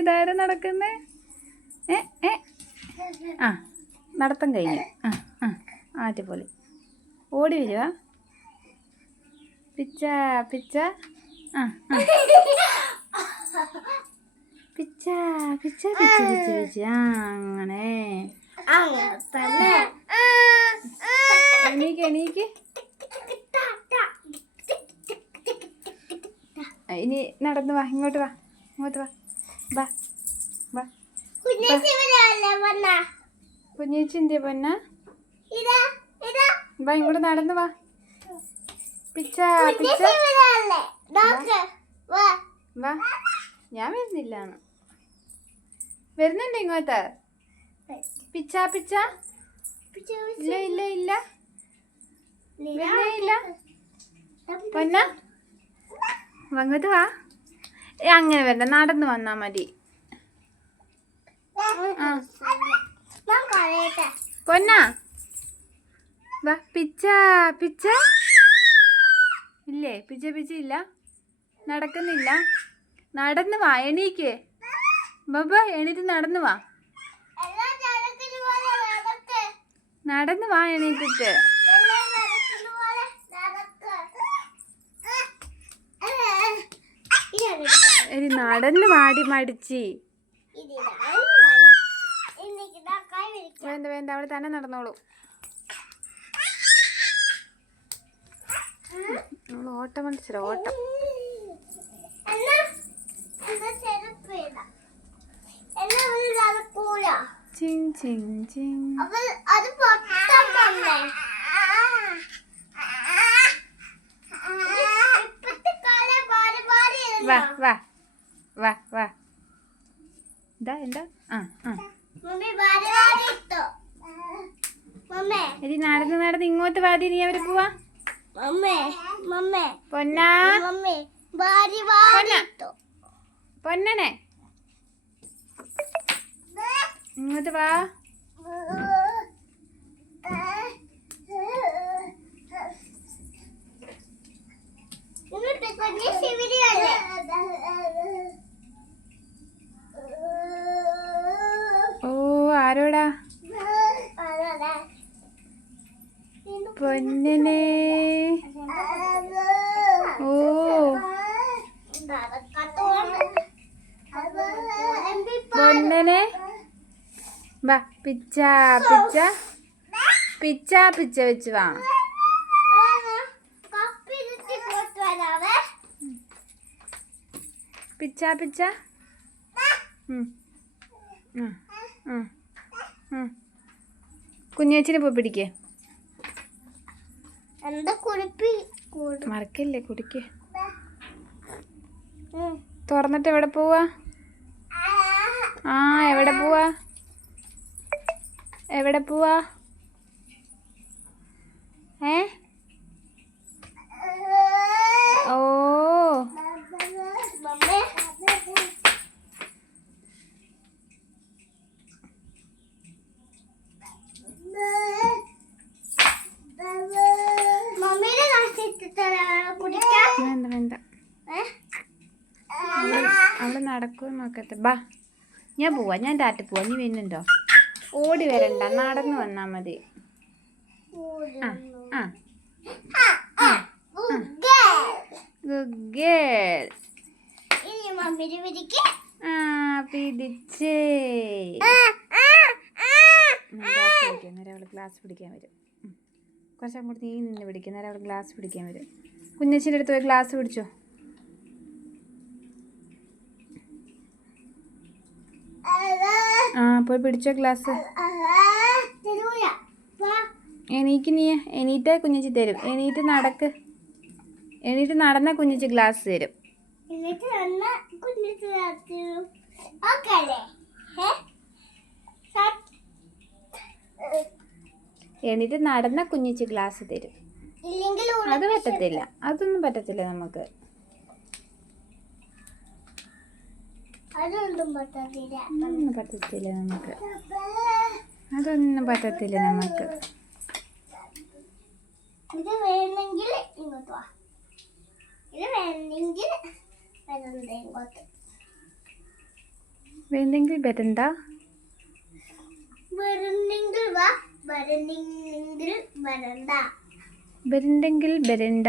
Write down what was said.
ഇതാര് നടക്കുന്നേ? ആ നടത്തം കഴിഞ്ഞു. ആറ്റുപോലെ ഓടി വരുവാ. പിച്ച പിച്ച പിച്ച പിച്ച പിച്ച പിച്ച പിച്ച അങ്ങനെ. എണീക്ക് ഇനി നടന്നു വാ. ഇങ്ങോട്ട് വാ. കുഞ്ഞേച്ചിന്റെ പൊന്ന വാ, ഇങ്ങോട്ട് നടന്നു വാ. പിച്ച പിച്ച വാ. ഞാൻ വരുന്നില്ലാന്ന്. വരുന്നുണ്ട് ഇങ്ങോട്ട്. പിച്ച പിച്ച ഇല്ല ഇല്ല ഇല്ല ഇല്ല പൊന്ന അങ്ങോട്ട് വാ. അങ്ങനെ വരണ്ട, നടന്നു വന്നാ മതി. പൊന്ന വാ. പിച്ച പിച്ച ഇല്ലേ? പിച്ച പിച്ച ഇല്ല, നടക്കുന്നില്ല. നടന്നു വാ. എണീക്ക് ബബ. എണീറ്റ് നടന്നു വാ. നടന്നു വാ എണീറ്റിട്ട്. എടി നടന്നു വാടി മടിച്ച്. വേണ്ട വേണ്ട, അവിടെ തന്നെ നടന്നോളൂ. ഓട്ടം മത്സരം, ഓട്ടം. ചിങ് ചിങ് ചിങ്. വാ വാ വാ വാ. എന്താ എടി നടന്ന് നടന്ന് ഇങ്ങോട്ട് വാതി. നീ അവര് പോവാ. പൊന്നാ പൊന്നനെ ഇങ്ങോട്ട് വാ. ഓ ആരോടാ? പൊന്നനെ. ഓ പൊന്നനെ വാ. പിച്ച പിച്ച പിച്ച പിച്ച വെച്ച് വാ. പിച്ച പിച്ച. കുഞ്ഞേച്ചിനെ പോയി പിടിക്കേ. മറക്കല്ലേ, കുടിക്ക്. തുറന്നിട്ട് എവിടെ പോവാ? എവിടെ പോവാ? എവിടെ പോവാ? ഓ വേണ്ട വേണ്ട, അവള് നടക്കും നോക്കട്ടെ. ബാ, ഞാൻ പോവാ. ഞാൻ ടാറ്റ പോവാ. നീ വരുന്നുണ്ടോ? ഓടി വരണ്ട, നടന്നു വന്നാ മതി. Good girl. പിടിച്ചേ. നേരെ അവള് ഗ്ലാസ് പിടിക്കാൻ വരും. കുറച്ചങ്ങോട്ട് നീ നിന്ന് പിടിക്കും. നേരെ അവള് ഗ്ലാസ് പിടിക്കാൻ വരും. കുഞ്ഞച്ചിൻ്റെ അടുത്ത് പോയി ഗ്ലാസ് പിടിച്ചോ. പോയി പിടിച്ചോ ഗ്ലാസ്. എണീക്ക്. നീ എണീറ്റേ കുഞ്ഞിച്ചി തരും. എണീറ്റ് നടക്ക്. എണീറ്റ് നടന്ന കുഞ്ഞിച്ചി ഗ്ലാസ് തരും. എണീറ്റ് നടന്ന കുഞ്ഞിച്ചി ഗ്ലാസ് തരും. അത് പറ്റത്തില്ല, അതൊന്നും പറ്റത്തില്ല നമുക്ക്. അതൊന്നും പറ്റത്തില്ല നമുക്ക്. അതൊന്നും പറ്റത്തില്ല നമുക്ക്. ഇത് വേണമെങ്കിൽ ഇങ്ങോട്ട് വാ. ഇത് വേണമെങ്കിൽ വേണ്ടെങ്കിൽ വരണ്ട. വരുന്നെങ്കിൽ വാ, വരുന്നെങ്കിൽ വരണ്ട. വരുന്നെങ്കിൽ വരണ്ട.